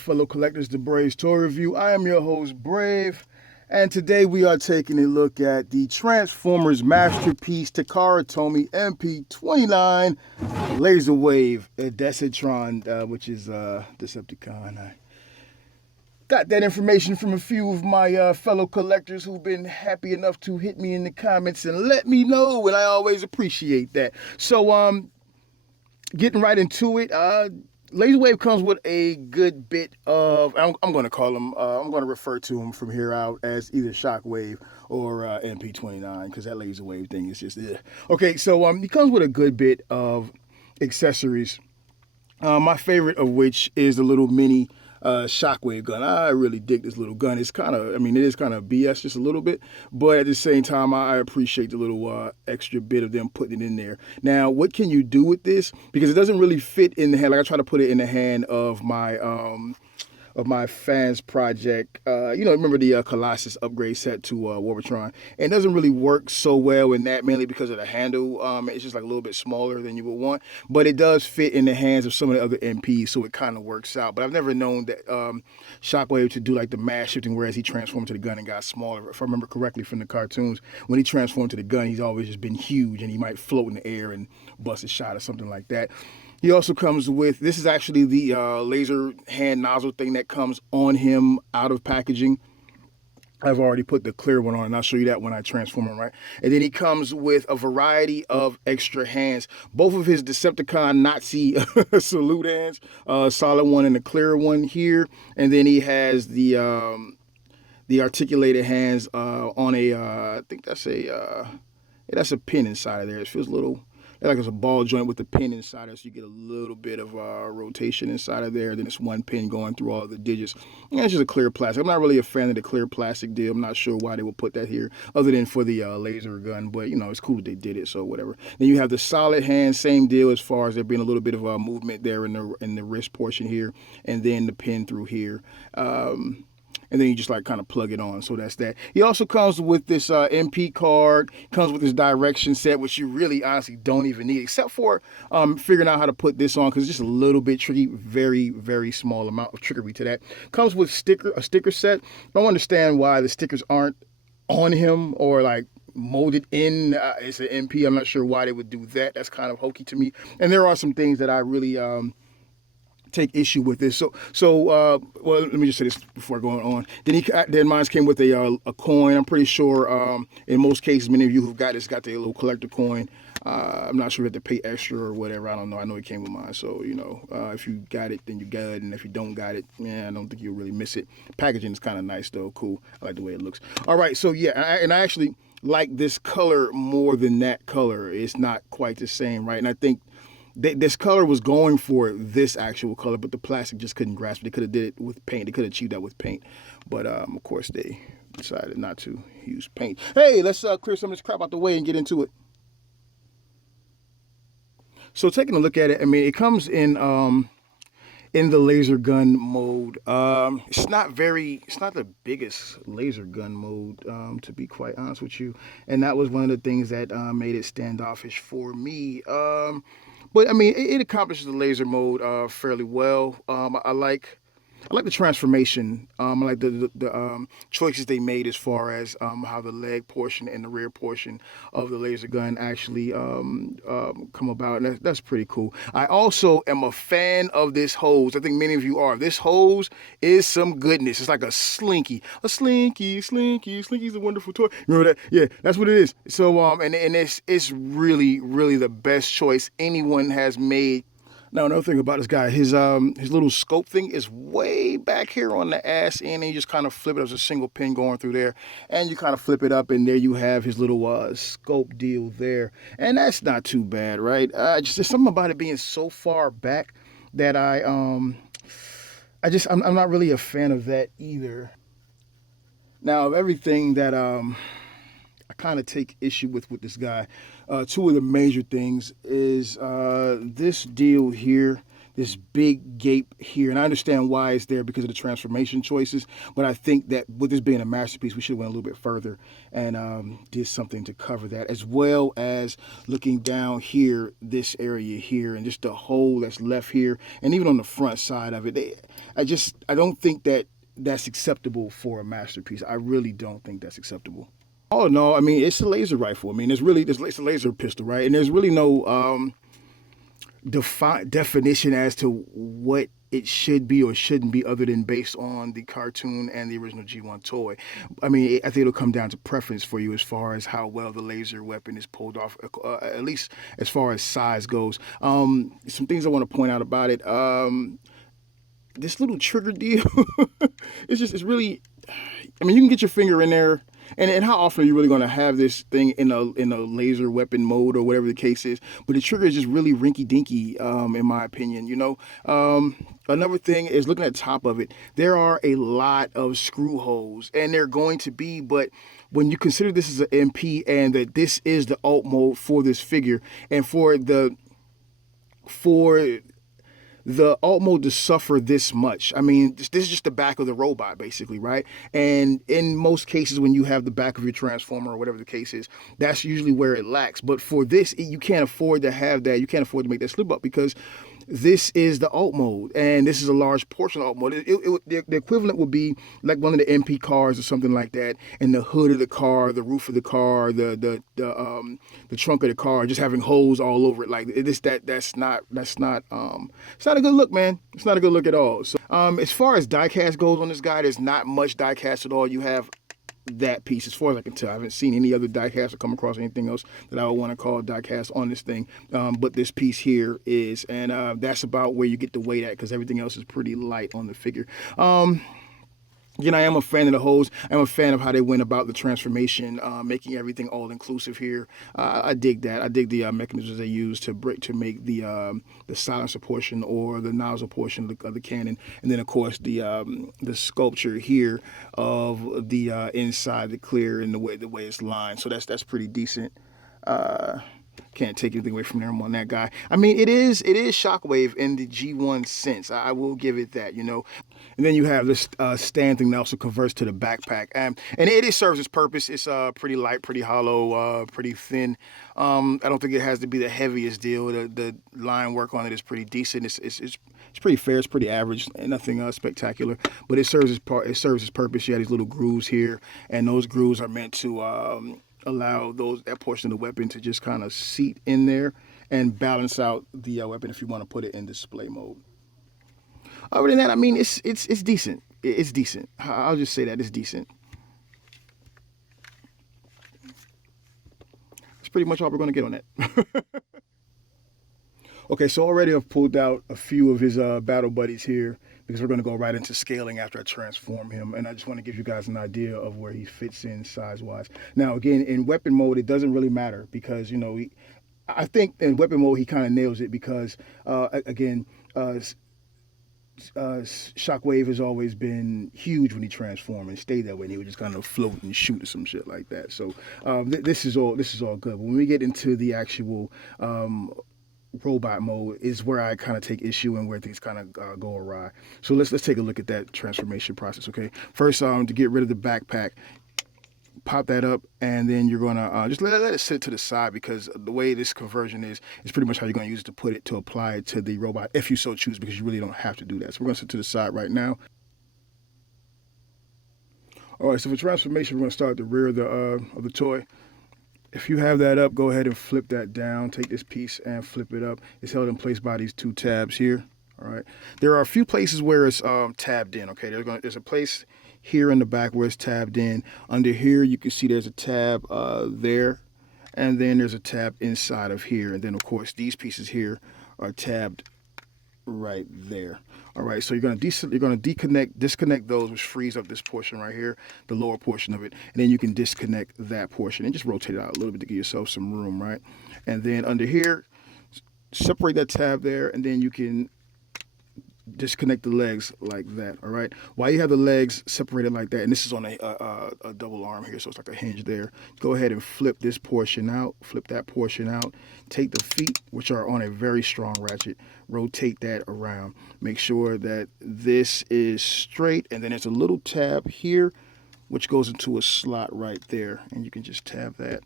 fellow collectors, the Braves Toy Review. I am your host, Brave, and today we are taking a look at the Transformers masterpiece Takara MP29 Laserwave Decepticon, which is Decepticon. I got that information from a few of my fellow collectors who've been happy enough to hit me in the comments and let me know, and I always appreciate that. So, getting right into it, Laserwave comes with a good bit of, I'm going to call him, I'm going to refer to him from here out as either Shockwave or MP29, because that Laserwave thing is just, Okay, so he comes with a good bit of accessories, my favorite of which is the little mini Shockwave gun. I really dig this little gun. It's kind of, it is kind of BS just a little bit, but at the same time, I appreciate the little extra bit of them putting it in there. Now, what can you do with this? Because it doesn't really fit in the hand. Like I try to put it in the hand of my fans project. Remember the Colossus upgrade set to Warbatron? And it doesn't really work so well in that, mainly because of the handle. It's just like a little bit smaller than you would want, but it does fit in the hands of some of the other MPs, so it kind of works out. But I've never known that Shockwave to do like the mass shifting, whereas he transformed to the gun and got smaller. If I remember correctly from the cartoons, when he transformed to the gun, he's always just been huge, and he might float in the air and bust a shot or something like that. He also comes with, this is actually the laser hand nozzle thing that comes on him out of packaging. I've already put the clear one on, and I'll show you that when I transform him, right? And then he comes with a variety of extra hands. Both of his Decepticon Nazi salute hands, solid one and a clear one here. And then he has the articulated hands on a, I think that's a pin inside of there. It feels a little... like it's a ball joint with the pin inside it, so you get a little bit of rotation inside of there. Then it's one pin going through all the digits. And it's just a clear plastic. I'm not really a fan of the clear plastic deal. I'm not sure why they would put that here, other than for the laser gun. But, it's cool that they did it, so whatever. Then you have the solid hand, same deal as far as there being a little bit of movement there in the wrist portion here, and then the pin through here. And then you just like kind of plug it on. So that's that. He also comes with this MP card, comes with this direction set, which you really honestly don't even need, except for figuring out how to put this on, because it's just a little bit tricky. Very, very small amount of trickery to that. Comes with a sticker set. I don't understand why the stickers aren't on him or like molded in. It's an MP. I'm not sure why they would do that. That's kind of hokey to me. And there are some things that I really take issue with this. Well, let me just say this before going on. Then mine came with a coin. I'm pretty sure in most cases, many of you who've got this got the little collector coin. I'm not sure if you have to pay extra or whatever. I don't know. I know it came with mine. So, if you got it, then you got it. And if you don't got it, I don't think you'll really miss it. Packaging is kind of nice, though. Cool. I like the way it looks. All right. So, yeah. I actually like this color more than that color. It's not quite the same, right? And I think this color was going for this actual color, but the plastic just couldn't grasp it. They could have did it with paint. They could have achieved that with paint. But, of course, they decided not to use paint. Hey, let's clear some of this crap out the way and get into it. So taking a look at it, it comes in the laser gun mode. It's not the biggest laser gun mode, to be quite honest with you. And that was one of the things that made it standoffish for me. But it accomplishes the laser mode fairly well. I like the transformation. I like the choices they made as far as how the leg portion and the rear portion of the laser gun actually come about. And that's pretty cool. I also am a fan of this hose. I think many of you are. This hose is some goodness. It's like a slinky. Slinky's a wonderful toy. Remember that? Yeah, that's what it is. So and it's really, really the best choice anyone has made. Now, another thing about this guy, his little scope thing is way back here on the ass end, and you just kind of flip it as a single pin going through there, and you kind of flip it up, and there you have his little scope deal there, and that's not too bad, right? Just there's something about it being so far back that I'm not really a fan of that either. Now, of everything that I kind of take issue with this guy, two of the major things is this deal here this big gape here, and I understand why it's there because of the transformation choices. But I think that with this being a masterpiece, we should have went a little bit further and did something to cover that, as well as looking down here, this area here, and just the hole that's left here, and even on the front side of it. I don't think that that's acceptable for a masterpiece. I really don't think that's acceptable. Oh no, I mean it's a laser rifle. I mean it's a laser pistol, right? And there's really no definition as to what it should be or shouldn't be, other than based on the cartoon and the original G1 toy. I mean, I think it'll come down to preference for you as far as how well the laser weapon is pulled off, at least as far as size goes. Some things I want to point out about it. This little trigger deal, it's really, I mean, you can get your finger in there. And how often are you really going to have this thing in a laser weapon mode or whatever the case is? But the trigger is just really rinky dinky, in my opinion. Another thing is looking at the top of it. There are a lot of screw holes, and they're going to be. But when you consider this is an MP and that this is the alt mode for this figure, and for the alt mode to suffer this much. I mean, this is just the back of the robot, basically, right? And in most cases, when you have the back of your Transformer or whatever the case is, that's usually where it lacks. But for this, you can't afford to have that. You can't afford to make that slip up, because this is the alt mode, and this is a large portion of alt mode. The equivalent would be like one of the MP cars or something like that, and the hood of the car, the roof of the car, the trunk of the car, just having holes all over it. Like that's not it's not a good look, man. It's not a good look at all. So as far as diecast goes on this guy, there's not much diecast at all. You have that piece, as far as I can tell. I haven't seen any other diecast or come across anything else that I would want to call diecast on this thing. But this piece here is, and that's about where you get the weight at, because everything else is pretty light on the figure. Again, I am a fan of the hose. I'm a fan of how they went about the transformation, making everything all inclusive here. I dig that. I dig the mechanisms they use to make the silencer portion or the nozzle portion of the cannon, and then of course the sculpture here of the inside, the clear, and the way it's lined. So that's pretty decent. Can't take anything away from them on that guy. I mean, it is Shockwave in the G1 sense. I will give it that, And then you have this stand thing that also converts to the backpack. And it serves its purpose. It's pretty light, pretty hollow, pretty thin. I don't think it has to be the heaviest deal. The line work on it is pretty decent. It's pretty fair. It's pretty average. Nothing spectacular. But it serves its purpose. You have these little grooves here, and those grooves are meant to allow that portion of the weapon to just kind of seat in there and balance out the weapon if you want to put it in display mode. Other than that, I mean, it's decent. It's decent. I'll just say that it's decent. That's pretty much all we're going to get on that. Okay, so already I've pulled out a few of his battle buddies here, because we're going to go right into scaling after I transform him. And I just want to give you guys an idea of where he fits in size-wise. Now, again, in weapon mode, it doesn't really matter, because, I think in weapon mode, he kind of nails it, because, again, Shockwave has always been huge when he transformed, and stayed that way. And he would just kind of float and shoot or some shit like that. So this is all good. But when we get into the actual robot mode is where I kind of take issue and where things kind of go awry. So let's take a look at that transformation process. Okay, first to get rid of the backpack, pop that up, and then you're gonna just let it sit to the side, because the way this conversion is pretty much how you're gonna use it to apply it to the robot, if you so choose, because you really don't have to do that. So we're gonna sit to the side right now. All right, so for transformation, we're gonna start at the rear of the toy. If you have that up, go ahead and flip that down. Take this piece and flip it up. It's held in place by these two tabs here. All right. There are a few places where it's tabbed in. Okay. There's a place here in the back where it's tabbed in. Under here, you can see there's a tab there, and then there's a tab inside of here, and then of course these pieces here are tabbed right there. All right, so you're gonna disconnect those, which frees up this portion right here, the lower portion of it, and then you can disconnect that portion and just rotate it out a little bit to give yourself some room, right? And then under here, separate that tab there, and then you can disconnect the legs like that. All right. While you have the legs separated like that, and this is on a double arm here, so it's like a hinge there. Go ahead and flip this portion out, flip that portion out. Take the feet, which are on a very strong ratchet, rotate that around. Make sure that this is straight, and then there's a little tab here, which goes into a slot right there, and you can just tab that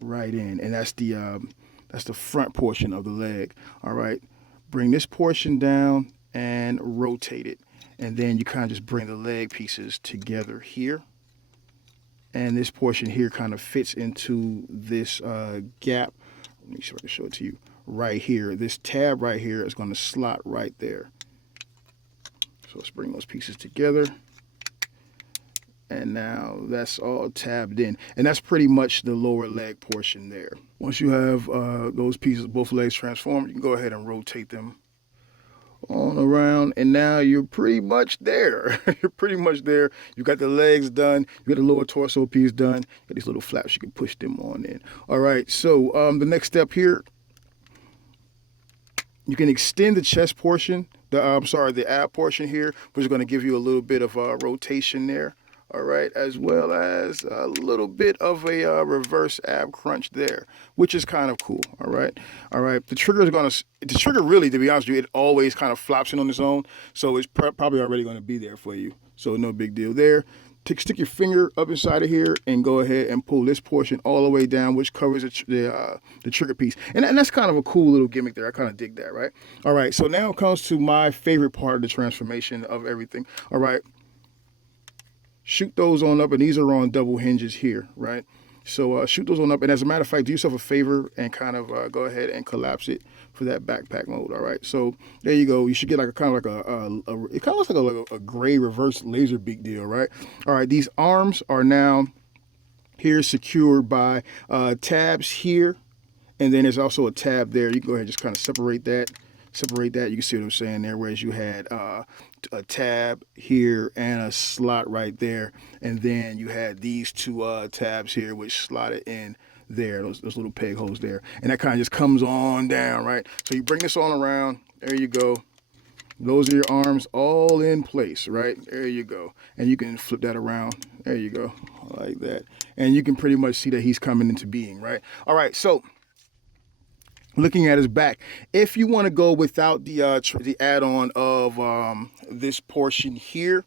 right in, and that's the front portion of the leg. All right. Bring this portion down and rotate it. And then you kind of just bring the leg pieces together here. And this portion here kind of fits into this gap. Let me see if I can show it to you. Right here. This tab right here is going to slot right there. So let's bring those pieces together. And now that's all tabbed in. And that's pretty much the lower leg portion there. Once you have those pieces, both legs transformed, you can go ahead and rotate them on around. And now you're pretty much there. You're pretty much there. You got the legs done. You got the lower torso piece done. You got these little flaps. You can push them on in. All right. So the next step here, you can extend the chest portion. The ab portion here, which is going to give you a little bit of rotation there. All right, as well as a little bit of a reverse ab crunch there, which is kind of cool. All right. The trigger really, to be honest with you, it always kind of flops in on its own, so it's probably already going to be there for you. So no big deal there. Stick your finger up inside of here and go ahead and pull this portion all the way down, which covers the trigger piece. And that's kind of a cool little gimmick there. I kind of dig that, right? All right, so now it comes to my favorite part of the transformation of everything. All right. Shoot those on up, and these are on double hinges here, right? So shoot those on up, and as a matter of fact, do yourself a favor and kind of go ahead and collapse it for that backpack mode. All right, so there you go. You should get like it kind of looks like a gray reverse laser beak deal, right? All right, these arms are now here secured by tabs here, and then there's also a tab there. You can go ahead and just kind of separate that. You can see what I'm saying there, whereas you had a tab here and a slot right there, and then you had these two tabs here which slotted in there, those little peg holes there, and that kind of just comes on down, right? So you bring this on around, there you go. Those are your arms all in place, right? There you go. And you can flip that around, there you go, like that, and you can pretty much see that he's coming into being, right? All right, so looking at his back, if you want to go without the add-on of this portion here,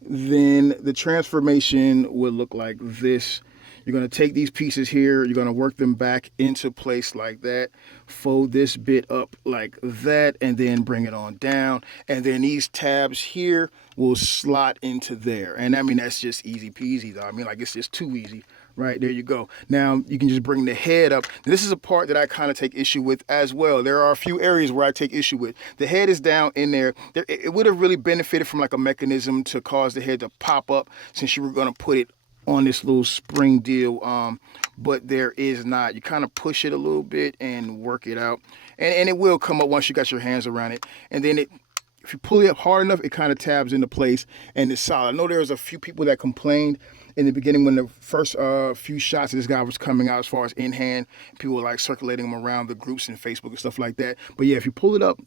then the transformation would look like this. You're going to take these pieces here, you're going to work them back into place like that, fold this bit up like that, and then bring it on down. And then these tabs here will slot into there. And I mean, that's just easy peasy though. I mean, like, it's just too easy. Right, there you go. Now you can just bring the head up. This is a part that I kind of take issue with as well. There are a few areas where I take issue with. The head is down in there. It would have really benefited from like a mechanism to cause the head to pop up, since you were going to put it on this little spring deal, but there is not. You kind of push it a little bit and work it out, and it will come up once you got your hands around it. And then if you pull it up hard enough, it kind of tabs into place and it's solid. I know there was a few people that complained in the beginning when the first few shots of this guy was coming out, as far as in hand, people were like circulating him around the groups and Facebook and stuff like that. But yeah, if you pull it up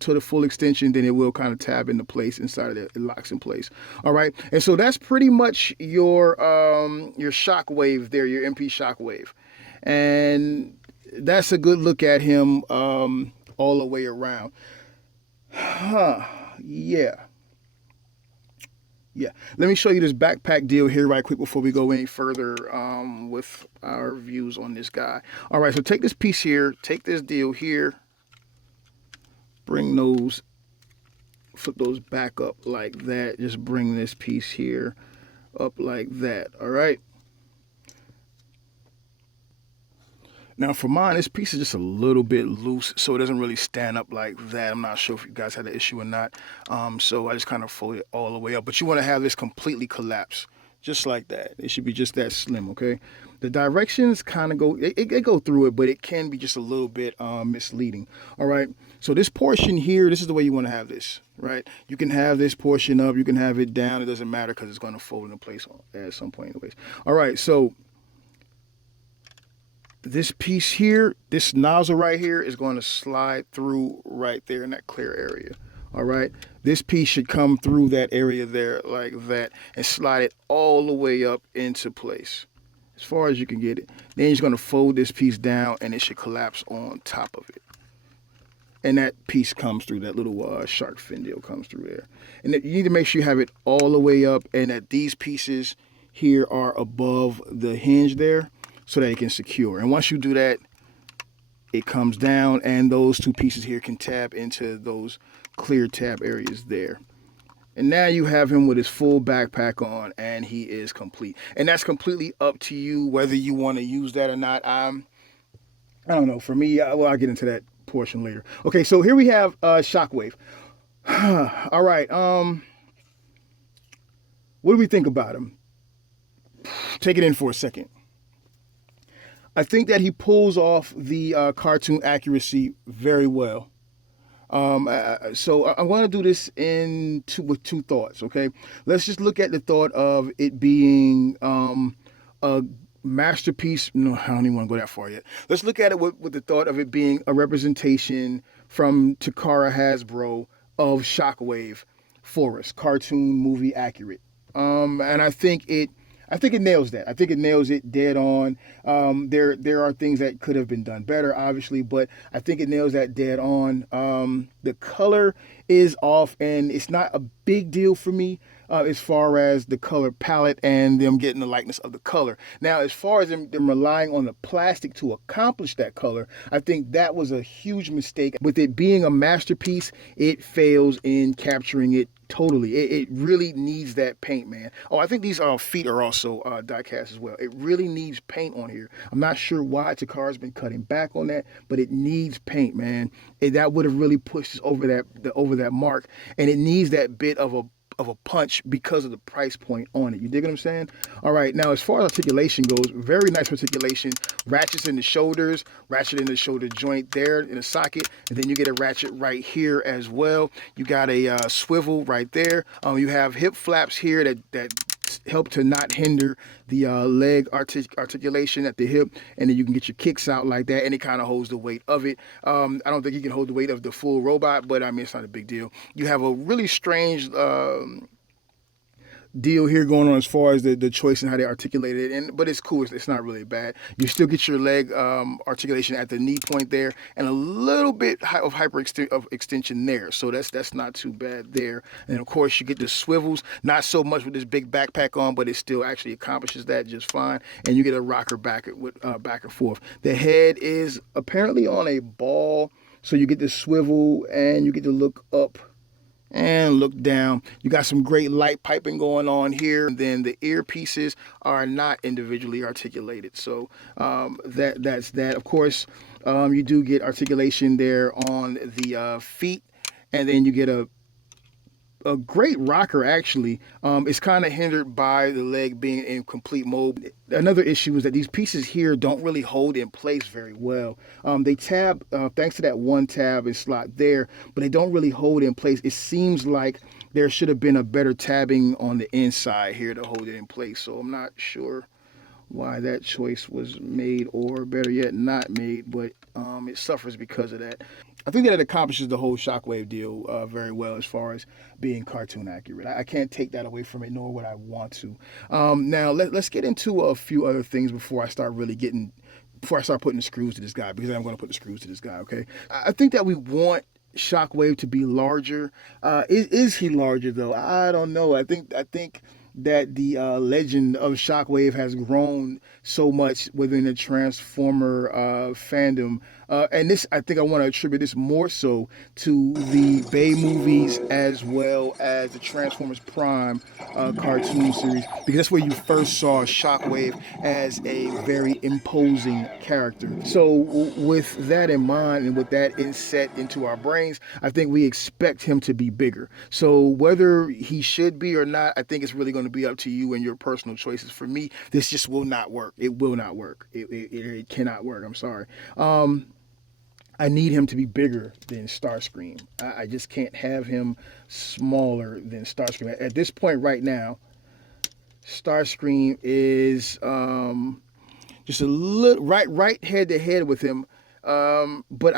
to the full extension, then it will kind of tab into place inside of it. It locks in place. All right, and so that's pretty much your Shockwave there, your MP Shockwave, and that's a good look at him all the way around. Yeah, let me show you this backpack deal here right quick before we go any further with our views on this guy. All right, so take this piece here, take this deal here, flip those back up like that. Just bring this piece here up like that, all right? Now for mine, this piece is just a little bit loose, so it doesn't really stand up like that. I'm not sure if you guys had an issue or not. So I just kind of fold it all the way up. But you want to have this completely collapse, just like that. It should be just that slim, okay? The directions kind of they go through it, but it can be just a little bit misleading. All right, so this portion here, this is the way you want to have this, right? You can have this portion up, you can have it down. It doesn't matter because it's going to fold into place at some point anyways. All right, so this piece here, this nozzle right here is going to slide through right there in that clear area. All right, this piece should come through that area there like that and slide it all the way up into place as far as you can get it. Then you're going to fold this piece down and it should collapse on top of it. And that piece comes through, that little shark fin deal comes through there. And you need to make sure you have it all the way up and that these pieces here are above the hinge there so that it can secure. And once you do that, it comes down and those two pieces here can tab into those clear tab areas there. And now you have him with his full backpack on and he is complete. And that's completely up to you whether you want to use that or not. I don't know. For me, well, I'll get into that portion later. Okay, so here we have Shockwave. All right. What do we think about him? Take it in for a second. I think that he pulls off the cartoon accuracy very well. So I want to do this with two thoughts. Okay, let's just look at the thought of it being a masterpiece. No, I don't even want to go that far yet. Let's look at it with the thought of it being a representation from Takara Hasbro of Shockwave for us, cartoon movie accurate. And I think it nails that. I think it nails it dead on. There are things that could have been done better, obviously, but I think it nails that dead on. The color is off, and it's not a big deal for me as far as the color palette and them getting the likeness of the color. Now, as far as them relying on the plastic to accomplish that color, I think that was a huge mistake. With it being a masterpiece, it fails in capturing it totally. It really needs that paint, man. Oh, I think these feet are also die cast as well. It really needs paint on here. I'm not sure why Takara's been cutting back on that, but it needs paint, man. That would have really pushed us over that mark, and it needs that bit of a punch because of the price point on it. You dig what I'm saying? All right, now as far as articulation goes, very nice articulation. Ratchets in the shoulders, ratchet in the shoulder joint there in the socket, and then you get a ratchet right here as well. You got a swivel right there. You have hip flaps here that help to not hinder the leg articulation at the hip, and then you can get your kicks out like that, and it kind of holds the weight of it. I don't think you can hold the weight of the full robot, but I mean, it's not a big deal. You have a really strange deal here going on as far as the choice and how they articulate it, but it's cool. It's not really bad. You still get your leg articulation at the knee point there, and a little bit of extension there. So that's not too bad there. And of course, you get the swivels. Not so much with this big backpack on, but it still actually accomplishes that just fine. And you get a rocker back and forth. The head is apparently on a ball, so you get the swivel and you get to look up and look down. You got some great light piping going on here. And then the earpieces are not individually articulated. So that's that. Of course, you do get articulation there on the feet. And then you get a great rocker, actually. It's kind of hindered by the leg being in complete mode. Another issue is that these pieces here don't really hold in place very well. They tab, thanks to that one tab and slot there, but they don't really hold in place. It seems like there should have been a better tabbing on the inside here to hold it in place. So I'm not sure why that choice was made, or better yet, not made, but it suffers because of that. I think that it accomplishes the whole Shockwave deal very well as far as being cartoon accurate. I can't take that away from it, nor would I want to. Now, let's get into a few other things before I start putting the screws to this guy, because I'm going to put the screws to this guy, okay? I think that we want Shockwave to be larger. Is he larger, though? I don't know. I think that the legend of Shockwave has grown so much within the Transformer fandom. And this, I think I want to attribute this more so to the Bay movies as well as the Transformers Prime cartoon series, because that's where you first saw Shockwave as a very imposing character. So with that in mind and with that inset into our brains, I think we expect him to be bigger. So whether he should be or not, I think it's really going to be up to you and your personal choices. For me, this just will not work. It will not work. It cannot work. I'm sorry. I need him to be bigger than Starscream. I just can't have him smaller than Starscream. At this point right now, Starscream is just a little right head to head with him. But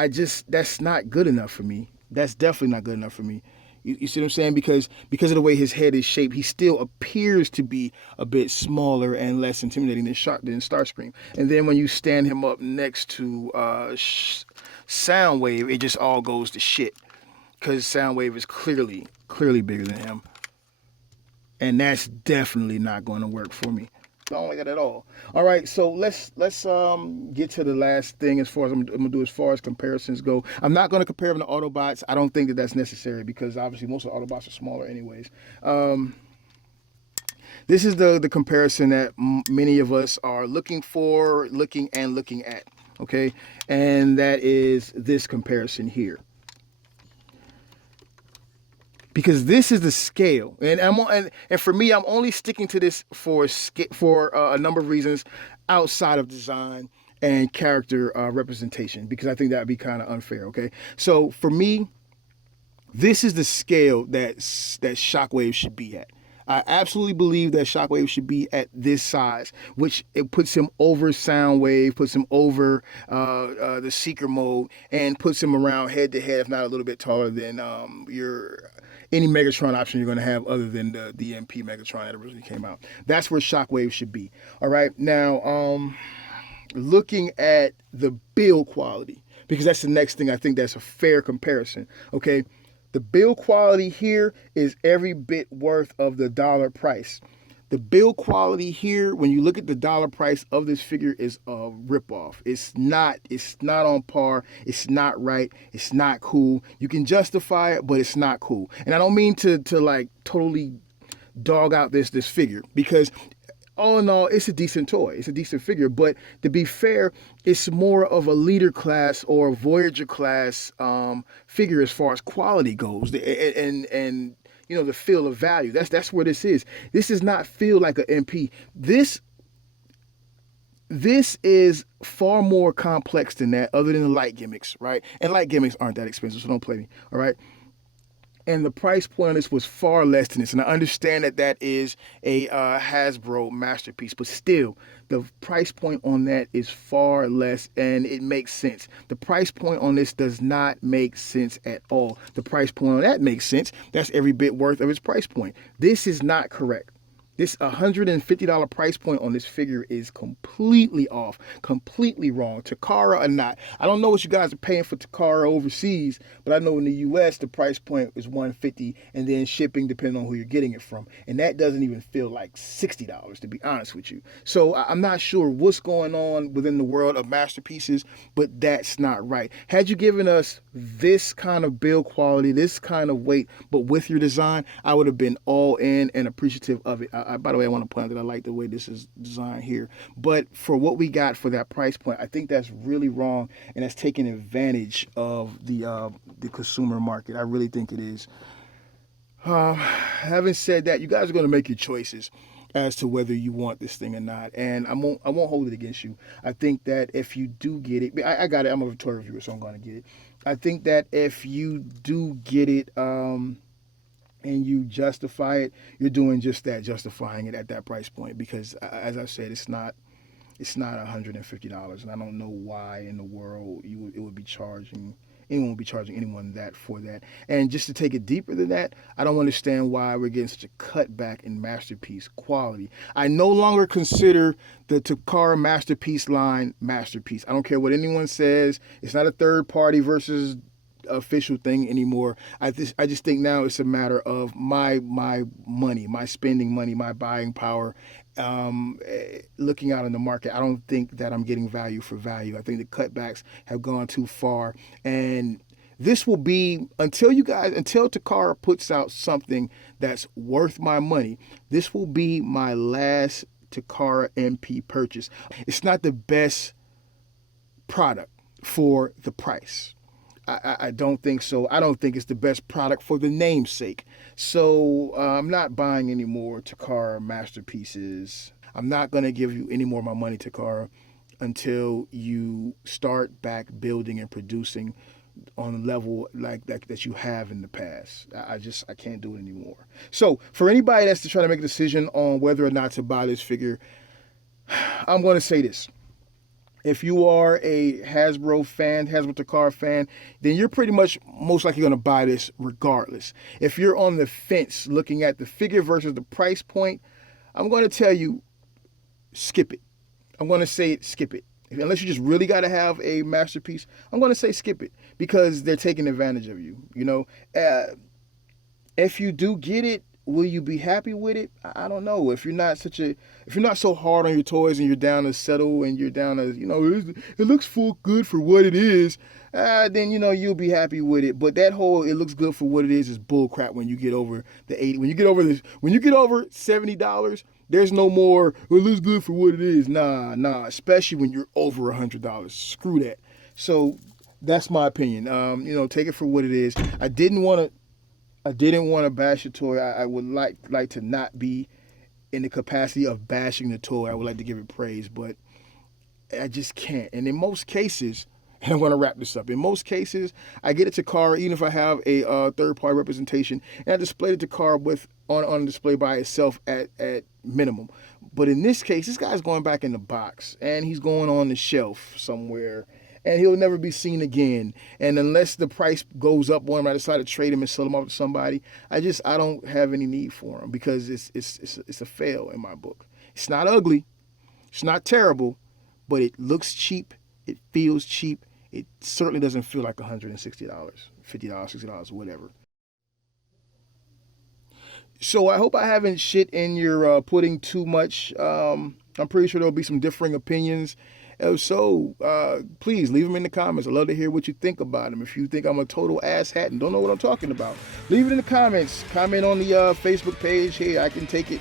that's not good enough for me. That's definitely not good enough for me. You see what I'm saying? Because of the way his head is shaped, he still appears to be a bit smaller and less intimidating than Starscream. And then when you stand him up next to Soundwave, it just all goes to shit because Soundwave is clearly bigger than him, and that's definitely not going to work for me. I don't like that at all. All right, so let's get to the last thing as far as I'm gonna do as far as comparisons go. I'm not gonna compare them to Autobots. I don't think that that's necessary because obviously most of the Autobots are smaller anyways. This is the comparison that many of us are looking at. Okay, and that is this comparison here. Because this is the scale, and for me, I'm only sticking to this for a number of reasons outside of design and character representation, because I think that would be kind of unfair. Okay, so for me, this is the scale that Shockwave should be at. I absolutely believe that Shockwave should be at this size, which it puts him over Soundwave, puts him over the Seeker mode, and puts him around head to head, if not a little bit taller than any Megatron option you're going to have other than the MP Megatron that originally came out. That's where Shockwave should be. All right, now looking at the build quality, because that's the next thing I think that's a fair comparison. Okay. The build quality here is every bit worth of the dollar price. The build quality here, when you look at the dollar price of this figure, is a ripoff. It's not on par. It's not right. It's not cool. You can justify it, but it's not cool. And I don't mean to like totally dog out this figure, because all in all, it's a decent toy. It's a decent figure. But to be fair, it's more of a leader class or Voyager class figure as far as quality goes, and you know, the feel of value. That's where this is. This does not feel like an MP. This is far more complex than that, other than the light gimmicks, right? And light gimmicks aren't that expensive, so don't play me, all right? And the price point on this was far less than this. And I understand that is a Hasbro masterpiece, but still, the price point on that is far less, and it makes sense. The price point on this does not make sense at all. The price point on that makes sense. That's every bit worth of its price point. This is not correct. This $150 price point on this figure is completely off, completely wrong. Takara or not. I don't know what you guys are paying for Takara overseas, but I know in the US the price point is $150, and then shipping depending on who you're getting it from. And that doesn't even feel like $60, to be honest with you. So I'm not sure what's going on within the world of masterpieces, but that's not right. Had you given us this kind of build quality, this kind of weight, but with your design, I would have been all in and appreciative of it. By the way, I want to point out that I like the way this is designed here. But for what we got for that price point, I think that's really wrong, and that's taking advantage of the consumer market. I really think it is. Having said that, you guys are going to make your choices as to whether you want this thing or not, and I won't hold it against you. I think that if you do get it, I got it. I'm a toy reviewer, so I'm going to get it. I think that if you do get it, and you justify it, you're doing just that, justifying it at that price point. Because as I said, it's not $150, and I don't know why in the world anyone would be charging anyone that for that. And just to take it deeper than that, I don't understand why we're getting such a cutback in masterpiece quality. I no longer consider the Takara masterpiece line masterpiece. I don't care what anyone says. It's not a third party versus official thing anymore. I just think now it's a matter of my money, my spending money, my buying power, looking out in the market. I don't think that I'm getting value for value. I think the cutbacks have gone too far, and this will be until Takara puts out something that's worth my money. This will be my last Takara MP purchase. It's not the best product for the price. I don't think so. I don't think it's the best product for the namesake. So I'm not buying any more Takara masterpieces. I'm not going to give you any more of my money, Takara, until you start back building and producing on a level like that you have in the past. I can't do it anymore. So for anybody that's trying to make a decision on whether or not to buy this figure, I'm going to say this. If you are a Hasbro fan, Hasbro Takara fan, then you're pretty much most likely going to buy this regardless. If you're on the fence looking at the figure versus the price point, I'm going to tell you, skip it. I'm going to say skip it. Unless you just really got to have a masterpiece, I'm going to say skip it because they're taking advantage of you. You know, if you do get it, will you be happy with it? I don't know. If you're not so hard on your toys and you're down to settle and you're down to, it looks good for what it is, then, you'll be happy with it. But that whole, it looks good for what it is bull crap when you get over the 80. When you get over $70, there's no more, it looks good for what it is. Nah, especially when you're over $100. Screw that. So that's my opinion. Take it for what it is. I didn't want to bash the toy. I would like to not be in the capacity of bashing the toy. I would like to give it praise, but I just can't. And in most cases, and I'm going to wrap this up. In most cases, I get it to car, even if I have a third-party representation, and I display it to car on display by itself at minimum. But in this case, this guy's going back in the box, and he's going on the shelf somewhere, and he'll never be seen again. And unless the price goes up on him, I decide to trade him and sell him off to somebody. I don't have any need for him because it's a fail in my book. It's not ugly, it's not terrible, but it looks cheap, it feels cheap. It certainly doesn't feel like $160, $50, $60, whatever. So I hope I haven't shit in your pudding too much. I'm pretty sure there'll be some differing opinions. So please leave them in the comments. I'd love to hear what you think about them. If you think I'm a total asshat and don't know what I'm talking about, leave it in the comments. Comment on the Facebook page. Hey, I can take it.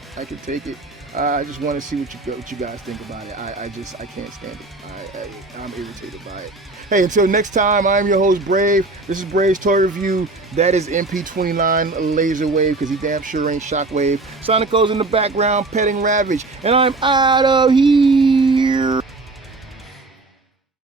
I just want to see what you guys think about it. I can't stand it. I'm irritated by it. Hey, until next time, I'm your host, Brave. This is Brave's Toy Review. That is MP29 Laserwave, because he damn sure ain't Shockwave. Sonic goes in the background, petting Ravage. And I'm out of here.